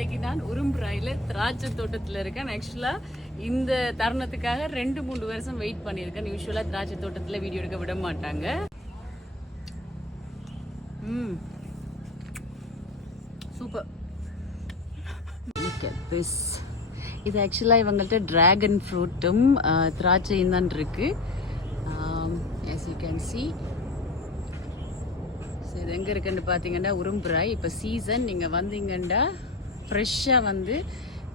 இன்னைக்கு நான் உரும்புராயில திராட்சை தோட்டத்துல இருக்கேன். ஆக்சுவலா இந்த தருணத்துக்காக ரெண்டு மூணு வருஷம் வெயிட் பண்ணியிருக்கேன். யூஸ்வலா திராட்சை தோட்டத்துல வீடியோ எடுக்க விட மாட்டாங்க. ம். சூப்பர் திஸ் இது ஆக்சுவலாக இவங்கள்ட்ட ட்ராகன் ஃப்ரூட்டும் திராட்சையும் தான் இருக்கு. Yes you can see so இது எங்கே இருக்குன்னு பார்த்தீங்கன்னா உரும்புராய் இப்போ சீசன் நீங்கள் வந்தீங்கன்னா ஃப்ரெஷ்ஷாக வந்து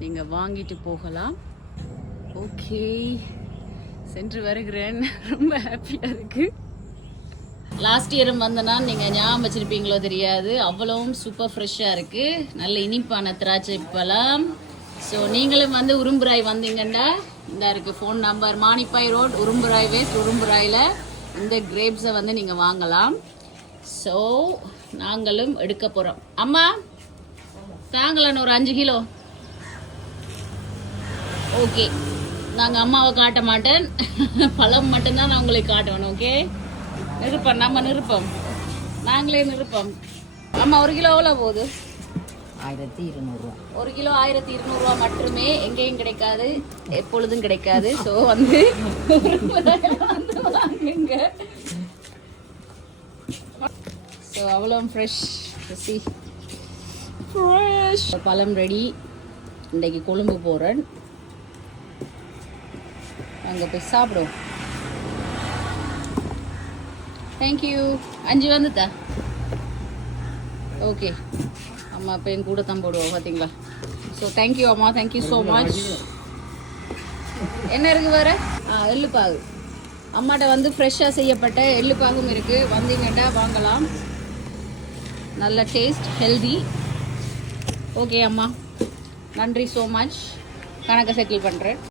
நீங்கள் வாங்கிட்டு போகலாம். ஓகே சென்று வருகிறேன். ரொம்ப ஹாப்பியாக இருக்குது லாஸ்ட் இயரும் வந்தனா நீங்கள் ஞாபகம் வச்சிருப்பீங்களோ தெரியாது. அவ்வளவும் சூப்பர் ஃப்ரெஷ்ஷாக இருக்குது நல்ல இனிப்பான திராட்சை பழம். ஸோ நீங்களும் வந்து உரும்புராய் வந்தீங்கன்னா இந்த இருக்கு phone number Manipay road Urumpirai west உரும்புராயில் இந்த கிரேப்ஸை வந்து நீங்கள் வாங்கலாம். ஸோ நாங்களும் எடுக்க போகிறோம் அம்மா தாங்களேன் ஒரு அஞ்சு கிலோ. ஓகே. நாங்கள் அம்மாவை காட்ட மாட்டேன். பழம் மட்டும்தான் நான் உங்களுக்கு காட்டுவேன் ஓகே? நிருப்பம் நம்ம நிருப்பம். நாங்களே நிருப்பம். அம்மா ஒரு கிலோ எவ்வளோ போகுது? ஆயிரத்தி இருநூறுவா. ஒரு கிலோ ஆயிரத்தி இருநூறுவா மட்டுமே எங்கேயும் கிடைக்காது எப்பொழுதும் கிடைக்காது. ஸோ வந்து வாங்குங்க ஸோ அவ்வளோ ஃப்ரெஷ் சி ஃப்ரெஷ். பழம் ரெடி இன்றைக்கு கொழும்பு போகிறேன் அங்கே போய் சாப்பிடுவோம். தேங்க்யூ அஞ்சு வந்துட்டா? ஓகே அம்மா இப்போ என் கூட தான் போடுவோம் பார்த்தீங்களா ஸோ தேங்க்யூ அம்மா. தேங்க்யூ ஸோ மச் என்ன இருக்கு வேற? ஆ எள்ளுப்பாகு. அம்மாட்ட வந்து ஃப்ரெஷ்ஷாக செய்யப்பட்ட எள்ளுப்பாகும் இருக்குது வந்தீங்கன்னா வாங்கலாம். நல்ல டேஸ்ட் ஹெல்தி ஓகே அம்மா. நன்றி ஸோ மச் கணக்கை செட்டில் பண்ணுறேன்